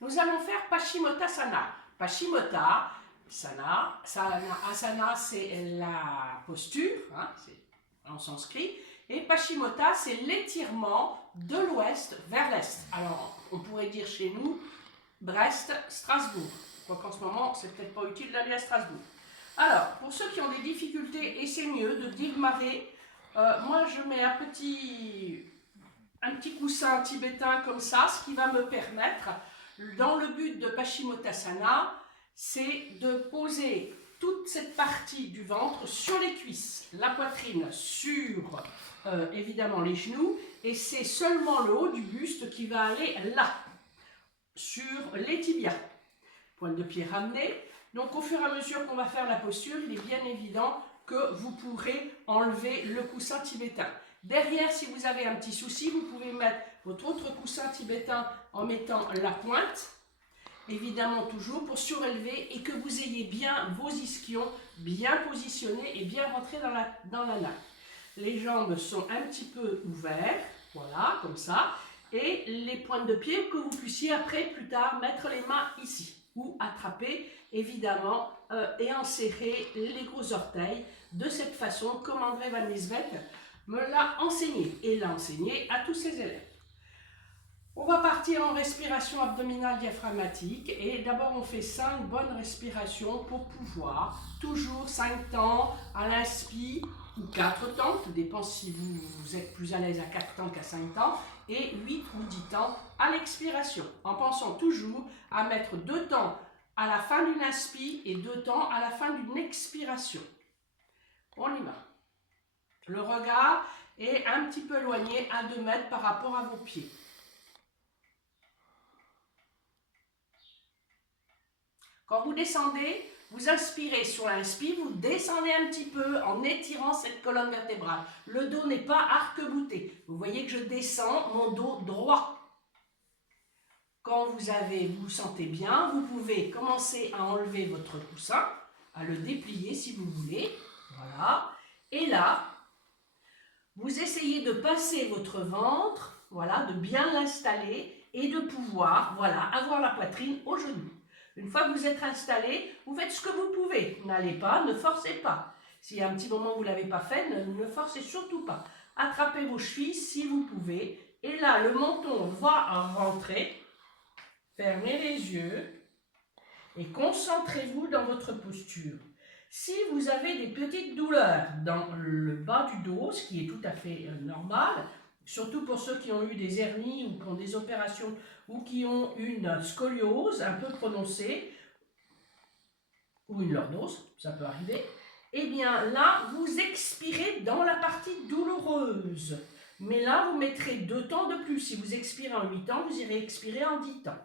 Nous allons faire Paschimottanasana. Asana, c'est la posture, hein, c'est en sanskrit. Et Paschimottanasana, c'est l'étirement de l'ouest vers l'est. Alors, on pourrait dire chez nous, Brest, Strasbourg. Quoiqu'en ce moment, c'est peut-être pas utile d'aller à Strasbourg. Alors, pour ceux qui ont des difficultés, et c'est mieux de démarrer, moi je mets un petit coussin tibétain comme ça, ce qui va me permettre, dans le but de Paschimottanasana, c'est de poser toute cette partie du ventre sur les cuisses, la poitrine sur évidemment les genoux, et c'est seulement le haut du buste qui va aller là, sur les tibias. Pointe de pied ramenée. Donc au fur et à mesure qu'on va faire la posture, il est bien évident que vous pourrez enlever le coussin tibétain. Derrière, si vous avez un petit souci, vous pouvez mettre votre autre coussin tibétain en mettant la pointe, évidemment toujours pour surélever et que vous ayez bien vos ischions bien positionnés et bien rentrés dans la nappe. Les jambes sont un petit peu ouvertes, voilà, comme ça, et les pointes de pied que vous puissiez après, plus tard, mettre les mains ici ou attraper évidemment et enserrer les gros orteils de cette façon comme André Van Liesbeth me l'a enseigné et l'a enseigné à tous ses élèves. On va partir en respiration abdominale diaphragmatique et d'abord on fait 5 bonnes respirations pour pouvoir, toujours 5 temps à l'inspire ou 4 temps, tout dépend si vous êtes plus à l'aise à 4 temps qu'à 5 temps, et 8 ou 10 temps à l'expiration, en pensant toujours à mettre 2 temps à la fin d'une inspire et 2 temps à la fin d'une expiration. On y va. Le regard est un petit peu éloigné à 2 mètres par rapport à vos pieds. Quand vous descendez, vous inspirez sur l'inspire, vous descendez un petit peu en étirant cette colonne vertébrale. Le dos n'est pas arc-bouté. Vous voyez que je descends mon dos droit. Quand vous sentez bien, vous pouvez commencer à enlever votre coussin, à le déplier si vous voulez. Voilà. Et là, vous essayez de passer votre ventre, voilà, de bien l'installer et de pouvoir, voilà, avoir la poitrine au genou. Une fois que vous êtes installé, vous faites ce que vous pouvez. N'allez pas, ne forcez pas. S'il y a un petit moment où vous ne l'avez pas fait, ne forcez surtout pas. Attrapez vos chevilles si vous pouvez. Et là, le menton va rentrer. Fermez les yeux et concentrez-vous dans votre posture. Si vous avez des petites douleurs dans le bas du dos, ce qui est tout à fait normal, surtout pour ceux qui ont eu des hernies ou qui ont des opérations ou qui ont une scoliose un peu prononcée, ou une lordose, ça peut arriver, eh bien là, vous expirez dans la partie douloureuse. Mais là, vous mettrez 2 temps de plus. Si vous expirez en 8 temps, vous irez expirer en 10 temps.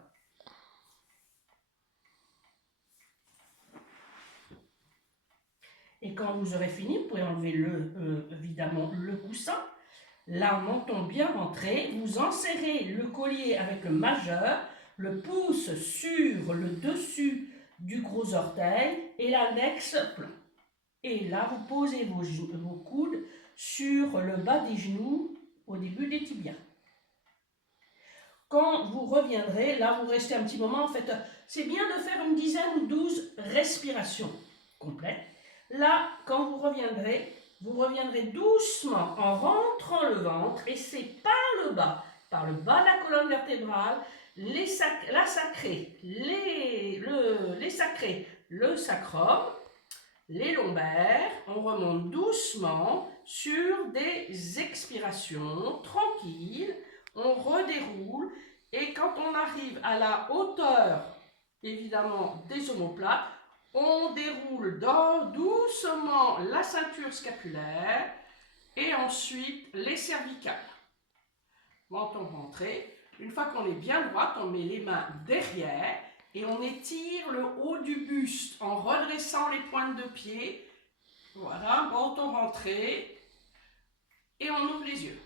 Et quand vous aurez fini, vous pourrez enlever évidemment le coussin. Là, menton bien rentré, vous enserrez le collier avec le majeur, le pouce sur le dessus du gros orteil et l'index plein. Et là, vous posez vos coudes sur le bas des genoux au début des tibias. Quand vous reviendrez, là, vous restez un petit moment. En fait, c'est bien de faire une dizaine ou 12 respirations complètes. Là, quand vous reviendrez doucement en rentrant le ventre et c'est par le bas de la colonne vertébrale, les sacrés, le sacrum, les lombaires. On remonte doucement sur des expirations tranquilles. On redéroule et quand on arrive à la hauteur, évidemment, des omoplates, on déroule doucement la ceinture scapulaire et ensuite les cervicales. Menton rentré. Une fois qu'on est bien droite, on met les mains derrière et on étire le haut du buste en redressant les pointes de pied. Voilà, menton rentré et on ouvre les yeux.